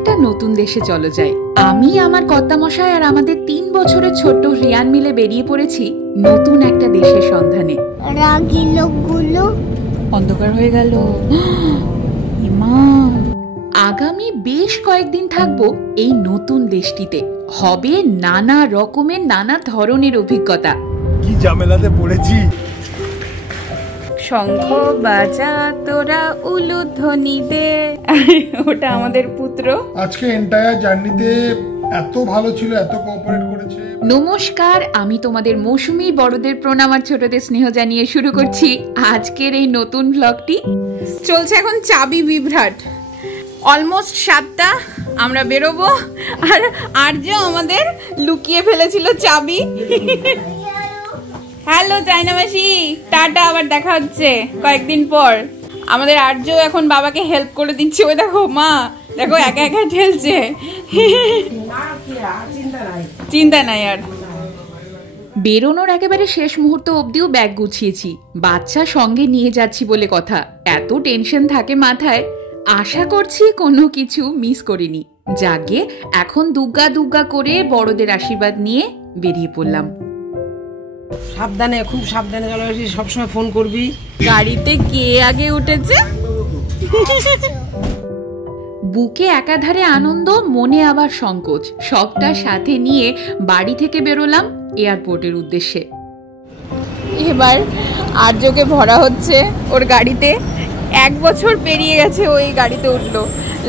একটা নতুন দেশে চলো যাই। আমি, আমার কর্তামশাই আর আমাদের 3 বছরের ছোট্ট রিয়ান মিলে বেরিয়ে পড়েছি নতুন একটা দেশের সন্ধানে। রাগী লোকগুলো অন্ধকার হয়ে গেল। আগামী বেশ কয়েকদিন থাকবো এই নতুন দেশটিতে। হবে নানা রকমের নানা ধরনের অভিজ্ঞতা। কি ঝামেলাতে পড়েছি। শঙ্খ বাজা তোরা উলুধ্বনি দে। ওটা আমাদের পুত্র। আজকে এন্টায়ার জার্নিতে এত ভালো ছিল, এত কোঅপারেট করেছে। নমস্কার, আমি তোমাদের মৌসুমী। বড়দের প্রণাম আর ছোটদের স্নেহ জানিয়ে শুরু করছি আজকের এই নতুন ব্লগটি। চলছে এখন চাবি বিভ্রাট। অলমোস্ট 7টা, আমরা বেরোবো। আর আর্য আমাদের লুকিয়ে ফেলেছিল চাবি। হ্যালো চাইনা মাসি, টাটা, আবার দেখা হচ্ছে কয়েকদিন পর। আমাদের আর্য এখন বাবাকে হেল্প করে দিচ্ছে। ওই দেখো মা, দেখো একা একা ঠেলছে। চিন্তা নাই আর। বেরোনোর একেবারে শেষ মুহূর্ত অবধিও ব্যাগ গুছিয়েছি, বাচ্চা সঙ্গে নিয়ে যাচ্ছি বলে কথা। এত টেনশন থাকে মাথায়। আশা করছি কোনো কিছু মিস করিনি। যাগে এখন দুগ্গা দুগ্গা করে বড়দের আশীর্বাদ নিয়ে বেরিয়ে পড়লাম। সাবধানে, খুব সাবধানে চালাবি, সবসময় ফোন করবি। গাড়িতে কে আগে উঠেছে? বুকে একাধারে আনন্দ, মনে আবার সংকোচ, সবটা সাথে নিয়ে বাড়ি থেকে বেরোলাম এয়ারপোর্টের উদ্দেশ্যে। এবার আর্যকে ভরা হচ্ছে ওর গাড়িতে। 1 বছর পেরিয়ে গেছে ওই গাড়িতে উঠলো।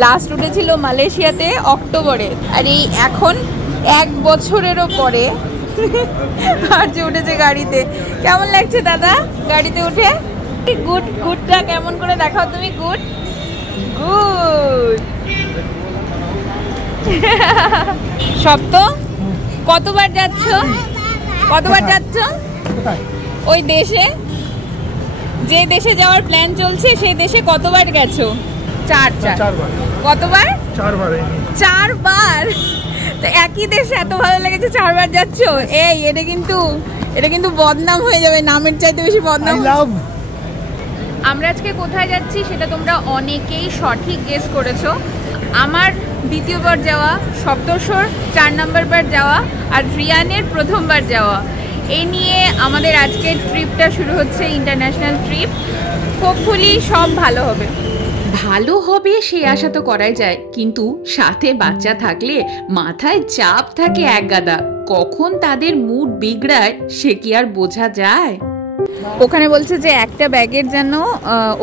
লাস্ট উঠেছিল মালয়েশিয়াতে অক্টোবরে। আর এই এখন 1 বছরেরও পরে আর্য উঠেছে গাড়িতে। কেমন লাগছে দাদা গাড়িতে উঠে? গুড, গুডটা কেমন করে দেখাও তুমি? Good good. সপ্ত, কতবার যাচ্ছ? কতবার যাচ্ছ ওই দেশে? যে দেশে যাওয়ার প্ল্যান চলছে সেই দেশে কতবার গেছো? 4বার। কতবার? 4বার। তো একই দেশে এত ভালো লেগেছে 4বার যাচ্ছ? এই এটা কিন্তু বদনাম হয়ে যাবে, নামের চাইতে বেশি বদনাম। আমরা আজকে কোথায় যাচ্ছি সেটা তোমরা অনেকেই সঠিক গেস করেছো। আমার 2য়বার যাওয়া, সপ্তর্ষর 4 নম্বরবার যাওয়া, আর রিয়ানের 1বার যাওয়া। এই নিয়ে আমাদের আজকের ট্রিপটা শুরু হচ্ছে, ইন্টারন্যাশনাল ট্রিপ। হোপফুলি সব ভালো হবে। ভালো হবে সে আশা তো করাই যায়, কিন্তু সাথে বাচ্চা থাকলে মাথায় চাপ থাকে এক গাদা। কখন তাদের মুড বিগড়ায় সে কি আর বোঝা যায়? ওখানে বলছে যে একটা ব্যাগের যেন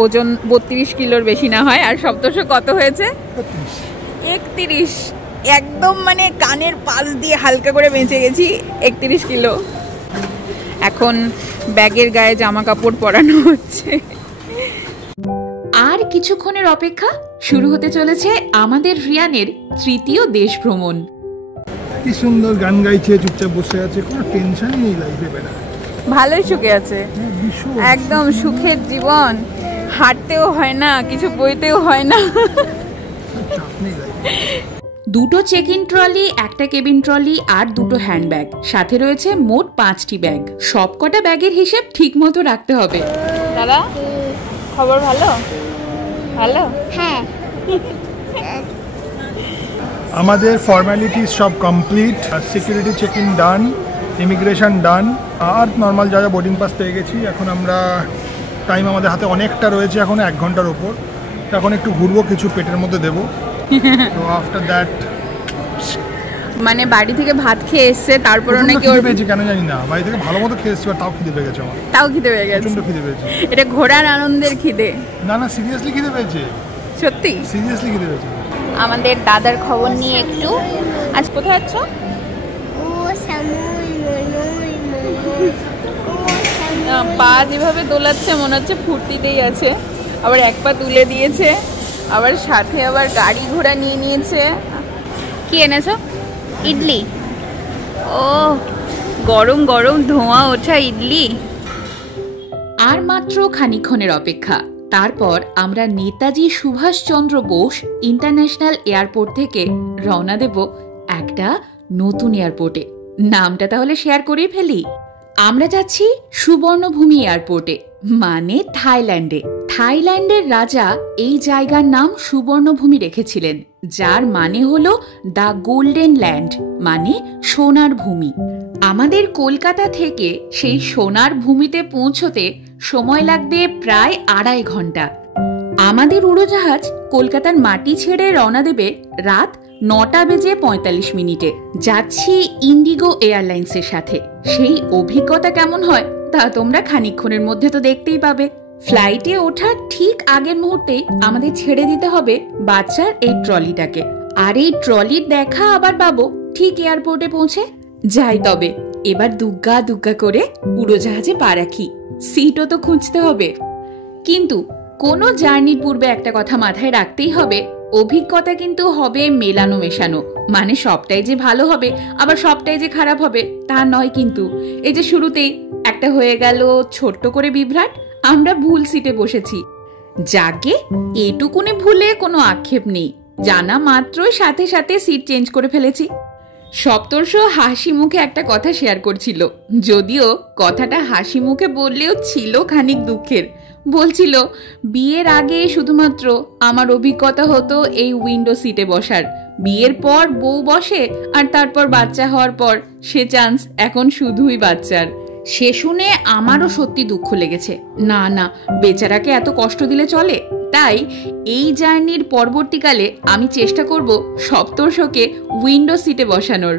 ওজন 32 কিলোর বেশি না হয়। আর সপ্তর্ষ কত হয়েছে? 31। একদম মানে কানের পাশ দিয়ে হালকা করে বেঁচে গেছি। 31 কিলো। এখন ব্যাগের গায়ে জামা কাপড় পরানো হচ্ছে। আর কিছুক্ষণের অপেক্ষা, শুরু হতে চলেছে আমাদের রিয়ানের 3য় দেশ ভ্রমণ। কি সুন্দর গান গাইছে, চুপচাপ বসে আছে, কোনো টেনশনই নেই লাইফে। বেড়া ভালোই সুখে আছে, একদম সুখের জীবন। হাঁটতেও হয় না, কিছু বইতেও হয় না। 2টো চেক ইন ট্রলি, একটা কেবিন ট্রলি আর 2টো হ্যান্ডব্যাগ। সাথে রয়েছে মোট 5টি ব্যাগ। সবকটা ব্যাগের হিসেব ঠিক মতো রাখতে হবে। দাদা খবর ভালো? ভালো? হ্যাঁ। আমাদের ফর্মালিটিস সব complete. Security check in done, immigration done, আর নর্মাল যা যা বোর্ডিং পাস পেয়ে গেছি। এখন আমরা টাইম আমাদের হাতে অনেকটা রয়েছে, এখন 1 ঘন্টার ওপর। এখন একটু ঘুরবো, কিছু পেটের মধ্যে দেবো। তো আফটার দ্যাট মানে বাড়ি থেকে ভাত খেয়ে এসছে, তারপর নাকি ওর পেয়েছি কেন জানি না, বাড়ি থেকে ভালো মতো খেয়ে এসছি, তাও খিদে পেয়ে গেছে আমার। তাও খিদে পেয়ে গেছে? প্রচন্ড খিদে পেয়েছে। এটা ঘোড়ার আনন্দের খিদে? না না, সিরিয়াসলি খিদে পেয়েছে। সত্যি সিরিয়াসলি খিদে পেয়েছে। আমাদের দাদার খবর নিয়ে একটু। আজ কোথায় যাচ্ছ? পা যেভাবে দোলাচ্ছে মনে হচ্ছে ফুর্তিতেই আছে। আবার 1 পা তুলে দিয়েছে, আবার সাথে আবার গাড়ি ঘোড়া নিয়ে নিয়েছে। কি এনেছো? ইডলি। ও, গরম গরম ধোঁয়া ওঠা ইডলি। আর মাত্র খানিকক্ষণের অপেক্ষা, তারপর আমরা নেতাজি সুভাষচন্দ্র বোস ইন্টারন্যাশনাল এয়ারপোর্ট থেকে রওনা দেব একটা নতুন এয়ারপোর্টে। নামটা তাহলে শেয়ার করেই ফেলি। আমরা যাচ্ছি সুবর্ণভূমি এয়ারপোর্টে, মানে থাইল্যান্ডে। থাইল্যান্ডের রাজা এই জায়গার নাম সুবর্ণভূমি রেখেছিলেন। যার মানে হলো দ্য গোল্ডেন ল্যান্ড, মানে সোনার ভূমি। আমাদের কলকাতা থেকে সেই সোনার ভূমিতে পৌঁছতে সময় লাগবে প্রায় 2.5 ঘন্টা। আমাদের উড়োজাহাজ কলকাতার মাটি ছেড়ে রওনা দেবে রাত 9:45 যাচ্ছি ইন্ডিগো এয়ারলাইন্সের সাথে। সেই অভিজ্ঞতা কেমন হয় তা তোমরা খানিকক্ষণের মধ্যে তো দেখতেই পাবে। ফ্লাইটে ওঠার ঠিক আগের মুহূর্তে আমাদের ছেড়ে দিতে হবে বাচ্চার এই ট্রলিটাকে, আর এই ট্রলির দেখা আবার পাবো ঠিক এয়ারপোর্টে পৌঁছে। যাই তবে এবার দুগ্গা দুগ্গা করে উড়োজাহাজে পা রাখি, সিটও তো খুঁজতে হবে। কিন্তু কোনো জার্নির পূর্বে একটা কথা মাথায় রাখতেই হবে, অভিজ্ঞতা কিন্তু হবে মেলানো মেশানো। মানে সবটাই যে ভালো হবে আবার সবটাই যে খারাপ হবে তা নয় কিন্তু। এই যে শুরুতেই একটা হয়ে গেল ছোট্ট করে বিভ্রাট, আমরা ভুল সিটে বসেছি। যাকে এটুকুনি ভুলে কোনো আক্ষেপ নেই, জানা মাত্রই সাথে সাথে সিট চেঞ্জ করে ফেলেছি। সপ্তর্ষ হাসি মুখে একটা কথা শেয়ার করছিল, যদিও কথাটা হাসি মুখে বললেও ছিল খানিক দুঃখের। বলছিল বিয়ের আগে শুধুমাত্র আমার অভিজ্ঞতা হতো এই উইন্ডো সিটে বসার, বিয়ের পর বউ বসে আর তারপর বাচ্চা হওয়ার পর সে চান্স এখন শুধুই বাচ্চার। সে শুনে আমারও সত্যি দুঃখ লেগেছে। না না, বেচারাকে এত কষ্ট দিলে চলে? তাই এই জার্নির পরবর্তীকালে আমি চেষ্টা করব সপ্তর্ষকে উইন্ডো সিটে বসানোর।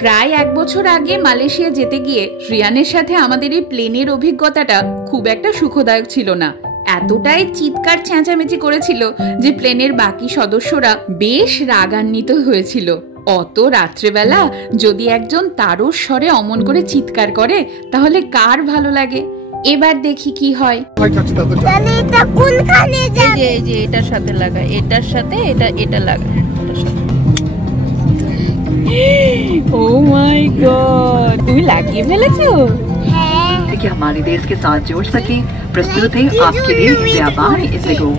প্রায় 1 বছর আগে মালয়েশিয়া যেতে গিয়ে রিয়ানের সাথে আমাদের এই প্লেনের অভিজ্ঞতাটা খুব একটা সুখদায়ক ছিল না। এতটাই চিৎকার চেঁচামেচি করেছিল যে প্লেনের বাকি সদস্যরা বেশ রাগান্বিত হয়েছিল। অত রাত্রেবেলা যদি একজন তারও স্বরে অমন করে চিৎকার করে তাহলে কার ভালো লাগে। এবার দেখি কি হয়। তাহলে এটা কোনখানে যাবে? এই যে এটার সাথে লাগা, এটার সাথে এটা লাগা। ও মাই গড, তুমি লাগিয়ে ফেলেছো? হ্যাঁ। कि हमारे देश के साथ जोड़ सके, प्रस्तुत है आपके लिए व्यापार Indigo.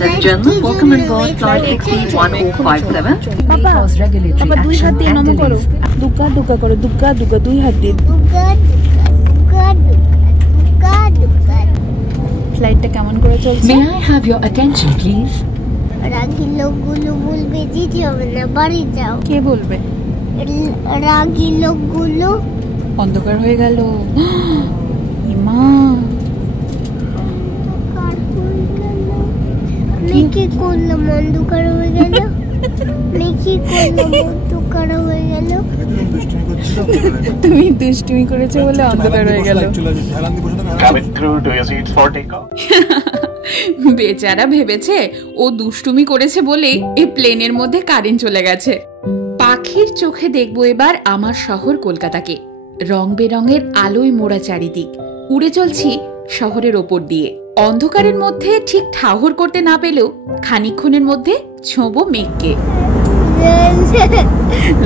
Ladies and gentlemen, welcome on board flight 601057. বাবা, বাবা 2 হাত দিয়ে নমো করো, দুগ্গা দুগ্গা করো, দুগ্গা দুগ্গা 2 হাত দিয়ে। দুগ্গা দুগ্গা দুগ্গা দুগ্গা। ফ্লাইটটা কেমন করে চলছে? May I have your attention, please? রাগী লোকগুলো বলবে যেতে হবে না, বাড়ি যাও। কে বলবে? রাগী লোকগুলো। অন্ধকার হয়ে গেল। ইমা, কি করলাম? অন্ধকার হয়ে গেল। কি করলাম? অন্ধকার হয়ে গেল। তুমি দুষ্টুমি করেছো বলে অন্ধকার হয়ে গেল। বেচারা ভেবেছে ও দুষ্টুমি করেছে বলেই এই প্লেনের মধ্যে কারেন্ট চলে গেছে। পাখির চোখে দেখবো এবার আমার শহর কলকাতাকে। রং বেরঙের আলোয় মোড়া চারিদিক, উড়ে চলছি শহরের ওপর দিয়ে। অন্ধকারের মধ্যে ঠিক ঠাহর করতে না পেলেও খানিকক্ষণের মধ্যে ছোঁবো মেঘকে।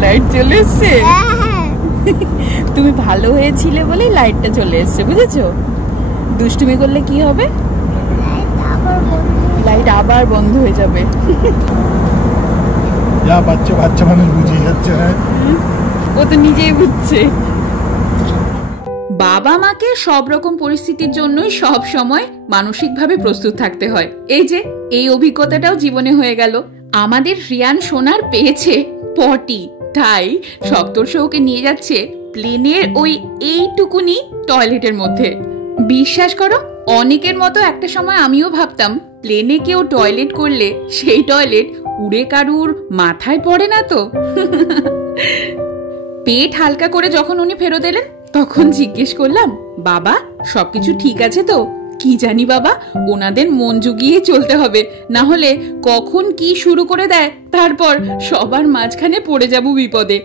লাইট চলে এসছে। তুমি ভালো হয়েছিলে বলে লাইটটা চলে এসছে, বুঝেছো? দুষ্টুমি করলে কি হবে? লাইট আবার বন্ধ হয়ে যাবে। বাচ্চা বাচ্চা মানুষ বুঝিয়ে যাচ্ছে। ও তো নিজেই বুঝছে। বাবা মাকে সব রকম পরিস্থিতির জন্যই সব সময় মানসিকভাবে প্রস্তুত থাকতে হয়। এই যে এই অভিজ্ঞতাটাও জীবনে হয়ে গেল। আমাদের রিয়ান সোনার পেয়েছে পটি, তাই সপ্তর্ষ ওকে নিয়ে যাচ্ছে প্লেনের ওই এইটুকুনি টয়লেটের মধ্যে। বিশ্বাস করো, অনেকের মতো একটা সময় আমিও ভাবতাম প্লেনে কেউ টয়লেট করলে সেই টয়লেট উড়ে কারুর মাথায় পড়ে না তো। পেট হালকা করে যখন উনি ফেরত এলেন তখন জিজ্ঞেস করলাম, বাবা সবকিছু ঠিক আছে তো? কি জানি বাবা, ওনাদের মন জুগিয়ে চলতে হবে, না হলে কখন কি শুরু করে দেয় তারপর সবার মাঝখানে পড়ে যাব বিপদে।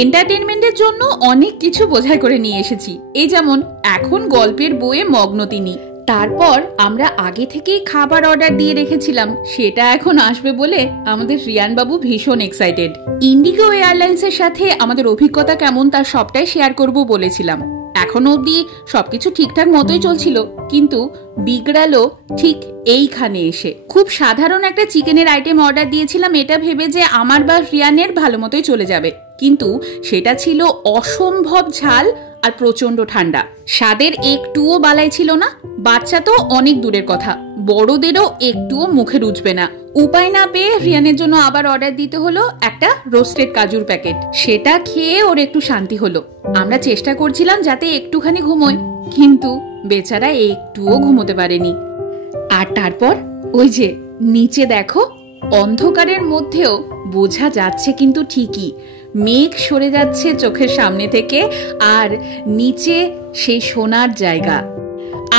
এন্টারটেনমেন্টের জন্য অনেক কিছু বোঝাই করে নিয়ে এসেছি। এই যেমন এখন গল্পের বইয়ে মগ্ন তিনি। তারপর আমরা আগে থেকেই খাবার অর্ডার দিয়ে রেখেছিলাম, সেটা এখন আসবে বলে আমাদের রিয়ান বাবু ভীষণ এক্সাইটেড। ইন্ডিগো এয়ারলাইন্সের সাথে আমাদের অভিজ্ঞতা কেমন তার সবটাই শেয়ার করব বলেছিলাম। এখনো অবধি সবকিছু ঠিকঠাক মতোই চলছিল, কিন্তু বিগড়ালো ঠিক এইখানে এসে। খুব সাধারণ একটা চিকেনের আইটেম অর্ডার দিয়েছিলাম এটা ভেবে যে আমার বা রিয়ানের ভালো মতোই চলে যাবে, কিন্তু সেটা ছিল অসম্ভব ঝাল আর প্রচন্ড ঠান্ডা। স্বাদের একটুও বালাই ছিল না। বাচ্চা তো অনেক দূরের কথা, বড়দেরও একটুও মুখে রুচবে না। উপায় না পেয়ে রিয়ানের জন্য আবার অর্ডার দিতে হলো একটা রোস্টেড কাজুর প্যাকেট। সেটা খেয়ে ওর একটু শান্তি হলো। আমরা চেষ্টা করছিলাম যাতে একটুখানি ঘুমোয়, কিন্তু বেচারা একটুও ঘুমোতে পারেনি। আর তারপর ওই যে নিচে দেখো, অন্ধকারের মধ্যেও বোঝা যাচ্ছে কিন্তু ঠিকই মেঘ সরে যাচ্ছে চোখের সামনে থেকে, আর নিচে সেই সোনার জায়গা।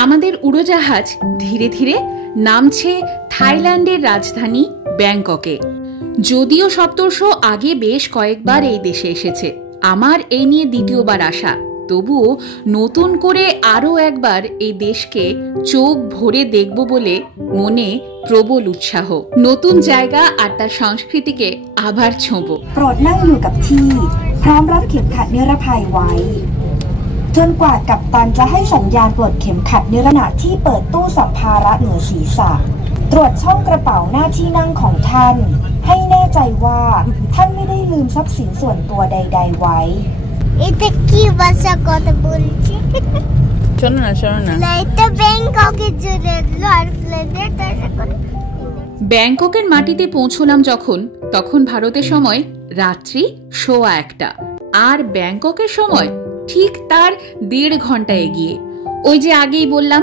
আমাদের উড়োজাহাজ ধীরে ধীরে নামছে থাইল্যান্ডের রাজধানী ব্যাংককে। যদিও সপ্তর্ষ আগে বেশ কয়েকবার এই দেশে এসেছে, আমার এই নিয়ে দ্বিতীয়বার আসা, তবুও নতুন করে আরো একবার এই দেশকে চোখ ভরে দেখব বলে মনে প্রবল উৎসাহ। নতুন জায়গা আর তার সংস্কৃতিকে আবার ছোঁব। โปรดนั่งอยู่กับที่พร้อมรัดเข็มขัดนิรภัยไว้จนกว่ากัปตันจะให้สัญญาณปลดเข็มขัดนิรขณะที่เปิดตู้สัมภาระเหนือศีรษะตรวจช่องกระเป๋าหน้าที่นั่งของท่านให้แน่ใจว่าท่านไม่ได้ลืมทรัพย์สินส่วนตัวใดๆไว้ এটা কি ভাষা কথা বলছি? শোনো না শোনো না, এটা ব্যাংককের জন্য আর ফ্লাইটের ভাষা কথা। ব্যাংককের মাটিতে পৌঁছলাম যখন, তখন ভারতের সময় রাত্রি 1:15, আর ব্যাংককের সময় ঠিক তার 1.5 ঘন্টা এগিয়ে। ওই যে আগেই বললাম,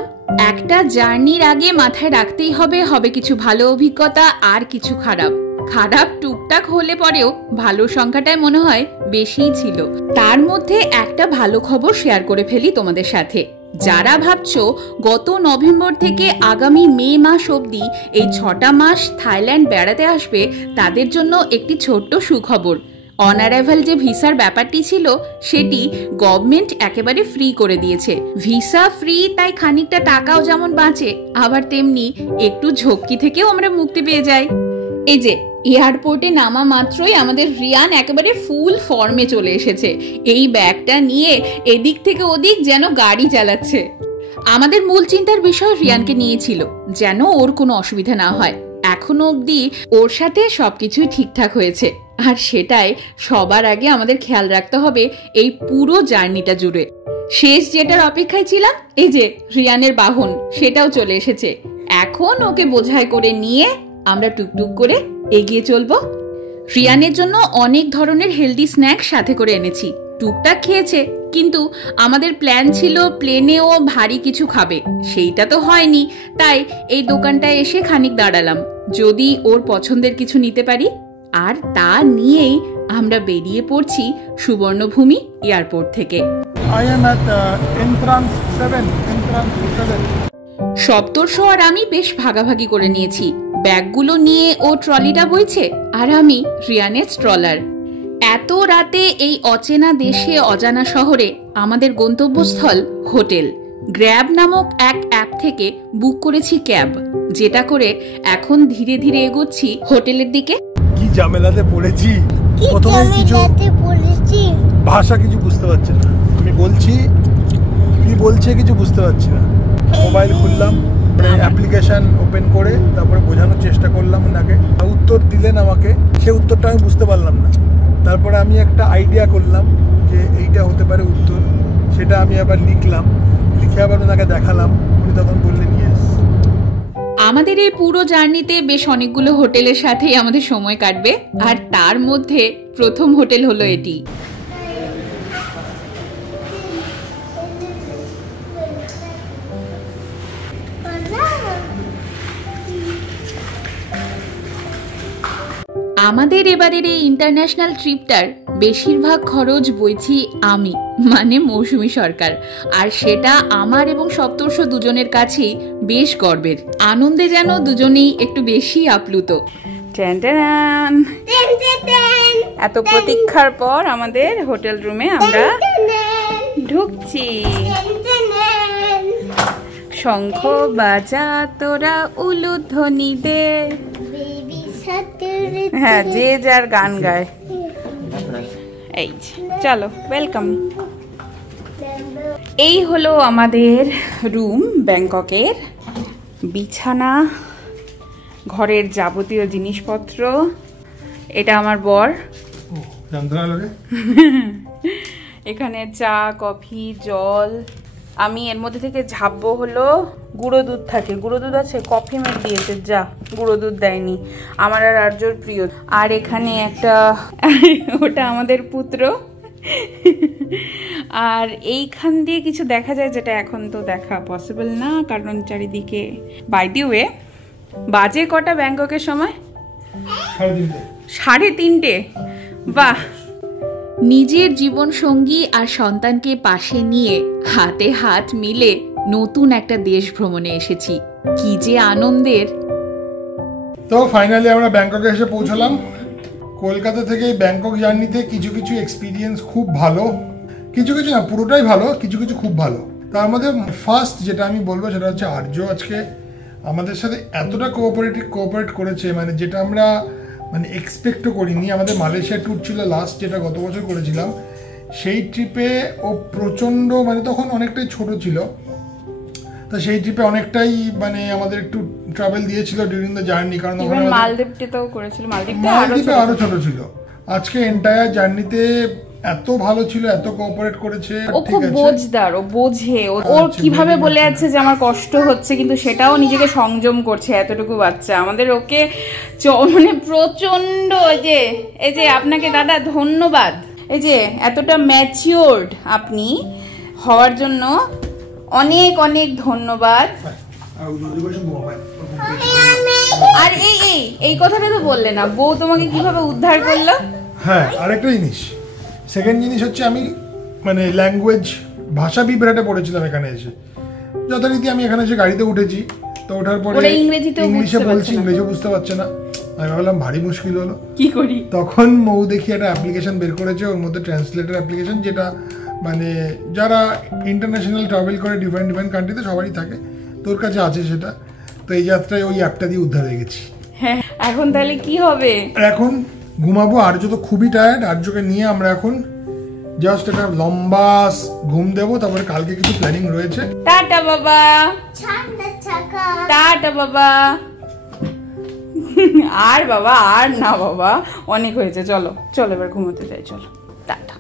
একটা জার্নির আগে মাথায় রাখতেই হবে হবে কিছু ভালো অভিজ্ঞতা আর কিছু খারাপ। খারাপ টুকটাক হলে পরেও ভালো সংখ্যাটাই মনে হয় বেশিই ছিল। তার মধ্যে একটা ভালো খবর শেয়ার করে ফেলি তোমাদের সাথে। যারা ভাবছো গত নভেম্বর থেকে আগামী মে মাস অবধি এই 6টা মাস থাইল্যান্ড বেড়াতে আসবে, তাদের জন্য একটি ছোট্ট সুখবর। অন অ্যারাইভাল যে ভিসার ব্যাপারটি ছিল, সেটি গভর্নমেন্ট একেবারে ফ্রি করে দিয়েছে। ভিসা ফ্রি, তাই খানিকটা টাকাও যেমন বাঁচে, আবার তেমনি একটু ঝক্কি থেকেও আমরা মুক্তি পেয়ে যাই। এই যে এয়ারপোর্টে নামা মাত্রই আমাদের রিয়ান একেবারে ফুল ফর্মে চলে এসেছে। এই ব্যাগটা নিয়ে এদিক থেকে ওদিক যেন গাড়ি চালাচ্ছে। আমাদের মূল চিন্তার বিষয় রিয়ানকে নিয়েছিল, যেন ওর কোনো অসুবিধা না হয়। এখনো অবধি ওর সাথে সবকিছুই ঠিকঠাক হয়েছে, আর সেটাই সবার আগে আমাদের খেয়াল রাখতে হবে এই পুরো জার্নিটা জুড়ে। শেষ যেটার অপেক্ষায় ছিলাম, এই যে রিয়ানের বাহন, সেটাও চলে এসেছে। এখন ওকে বোঝাই করে নিয়ে আমরা টুকটুক করে এগিয়ে চলবো। রিয়ানের জন্য অনেক ধরনের হেলদি স্ন্যাক সাথে করে এনেছি। টুকটাক খেয়েছে, কিন্তু আমাদের প্ল্যান ছিল প্লেনেও ভারী কিছু খাবে, সেইটা তো হয়নি। তাই এই দোকানটায় এসে খানিক দাঁড়ালাম, যদি ওর পছন্দের কিছু নিতে পারি। আর তা নিয়েই আমরা বেরিয়ে পড়ছি সুবর্ণভূমি এয়ারপোর্ট থেকে। সপ্তর্ষ আর আমি বেশ ভাগাভাগি করে নিয়েছি। ব্যাগগুলো নিয়ে ও ট্রলিটা বইছে, আর আমি রিয়ানের স্ট্রলার। এত রাতে এই অচেনা দেশে অজানা শহরে আমাদের গন্তব্যস্থল হোটেল। গ্র্যাব নামক এক অ্যাপ থেকে বুক করেছি ক্যাব, যেটা করে এখন ধীরে ধীরে এগোচ্ছি হোটেলের দিকে। কি ঝামেলাতে পড়েছি, ভাষা কিছু বুঝতে পারছি না। আমি বলছি কি বলছে কিছু বুঝতে পারছি না। মোবাইল খুললাম, অ্যাপ্লিকেশন ওপেন করে তারপরে বোঝানোর চেষ্টা করলাম ওনাকে। উত্তর দিলেন আমাকে, সে উত্তরটা আমি বুঝতে পারলাম না। তারপরে আমি একটা আইডিয়া করলাম যে এইটা হতে পারে উত্তর, সেটা আমি আবার লিখলাম, লিখে আবার ওনাকে দেখালাম। উনি তখন বললেন ইয়েস। আমাদের এই পুরো জার্নিতে বেশ অনেকগুলো হোটেলের সাথেই আমাদের সময় কাটবে, আর তার মধ্যে প্রথম হোটেল হলো এটি। আমাদের এবারের এই ইন্টারন্যাশনাল ট্রিপটার বেশিরভাগ খরচ বইছি আমি, মানে মৌসুমী সরকার। আর সেটা আমার এবং সপ্তর্ষ দুজনের কাছেই বেশ গর্বের। আনন্দে যেন দুজনেই একটু বেশি আপ্লুত। এত প্রতীক্ষার পর আমাদের হোটেল রুমে আমরা ঢুকছি। শঙ্খ বাজা তোরা উলুধ্বনি দে। হ্যাঁ, যে যার গান গায়। এই চলো, ওয়েলকাম। এই হলো আমাদের রুম ব্যাংককের। বিছানা, ঘরের যাবতীয় জিনিসপত্র। এটা আমার বর। এখানে চা, কফি, জল। আমি এর মধ্যে থেকে ঝাপবো হলো গুঁড়ো দুধ থাকে, গুঁড়ো দুধ আছে, কফি মেট দিয়েছে, যা গুঁড়ো দুধ দেয়নি, আমার আর আর্যর প্রিয়। আর এখানে একটা ওটা আমাদের পুত্র। আর এইখান দিয়ে কিছু দেখা যায় যেটা এখন তো দেখা পসিবল না, কারণ চারিদিকে। বাই দি ওয়ে, বাজে কটা ব্যাংককের সময়? 3:30। বাহ। নিজের জীবন সঙ্গী আর সন্তানকে পাশে নিয়ে হাতে হাত মিলে নতুন একটা দেশ ভ্রমণে এসেছি, কি যে আনন্দের। তো ফাইনালি আমরা ব্যাংককে এসে পৌঁছলাম। কলকাতা থেকে ব্যাংকক জার্নিতে কিছু কিছু এক্সপিরিয়েন্স খুব ভালো, কিছু কিছু না পুরোটাই ভালো, কিছু কিছু খুব ভালো। তার মধ্যে ফার্স্ট যেটা আমি বলবো সেটা হচ্ছে আর্য আজকে আমাদের সাথে এতটা কোঅপারেট করেছে, মানে যেটা আমরা মানে এক্সপেক্টও করিনি। আমাদের মালয়েশিয়া ট্যুর ছিল লাস্ট, যেটা গত বছর করেছিলাম। সেই ট্রিপে ও প্রচণ্ড, মানে তখন অনেকটাই ছোট ছিল, তো সেই ট্রিপে অনেকটাই মানে আমাদের একটু ট্রাভেল দিয়েছিল ডিউরিং দ্য জার্নি, কারণ মালদ্বীপেও করেছিল, মালদ্বীপে আরো ছোট ছিল। আজকে এন্টায়ার জার্নিতে এত ভালো ছিল, এত কোঅপারেট করেছে। ও খুব বোঝদার, ও বোঝে, ওর কিভাবে বলে যাচ্ছে যে আমার কষ্ট হচ্ছে, কিন্তু সেটাও নিজেকে সংযম করছে, এতটুকু বাচ্চা। আমাদের ওকে মানে প্রচন্ড, এই যে আপনাকে দাদা ধন্যবাদ, এই যে এতটা ম্যাচিওরড আপনি হওয়ার জন্য অনেক অনেক ধন্যবাদ। আর এই কথাটা তো বললে না, বউ তোমাকে কিভাবে উদ্ধার করলো? হ্যাঁ, আরেকটা জিনিস, সেকেন্ড জিনিস হচ্ছে আমি মানে ল্যাঙ্গুয়েজ ভাষা বিভ্রাটে পড়েছিলাম এখানে এসে। যথারীতি আমি এখানে এসে গাড়িতে উঠেছি, তো ওঠার পরে ইংলিশে বলছি, ইংলিশও বুঝতে পারছে না। আমি ভাবলাম ভারী মুশকিল হলো, কি করি। তখন মৌ দেখি একটা অ্যাপ্লিকেশন বের করেছে, ওর মধ্যে ট্রান্সলেটর অ্যাপ্লিকেশন, যেটা মানে যারা ইন্টারন্যাশনাল ট্রাভেল করে ডিফারেন্ট ডিফারেন্ট কান্ট্রিতে সবারই থাকে, তোর কাছে আছে সেটা। তো এই যাত্রায় ওই অ্যাপটা দিয়ে উদ্ধার হয়ে গেছি। হ্যাঁ, এখন তাহলে কি হবে? এখন ঘুমাবো। আর্য তো খুবই টায়ার্ড, আর্যকে নিয়ে আমরা এখন জাস্ট একটা লম্বা ঘুম দেবো, তারপরে কালকে কিছু প্ল্যানিং রয়েছে। টাটা বাবা, টাটা বাবা। আর বাবা আর না বাবা, অনেক হয়েছে, চলো চলো এবার ঘুমোতে যাই, চলো টাটা।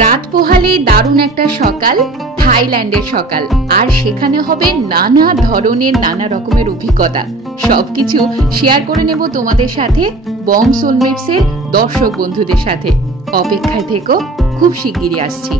রাত পোহালেই দারুণ একটা সকাল, থাইল্যান্ডের সকাল, আর সেখানে হবে নানা ধরনের নানা রকমের অভিজ্ঞতা। সবকিছু শেয়ার করে নেব তোমাদের সাথে, বং সোলমেটস এর দর্শক বন্ধুদের সাথে। অপেক্ষায় থেকো, খুব শিগগিরই আসছি।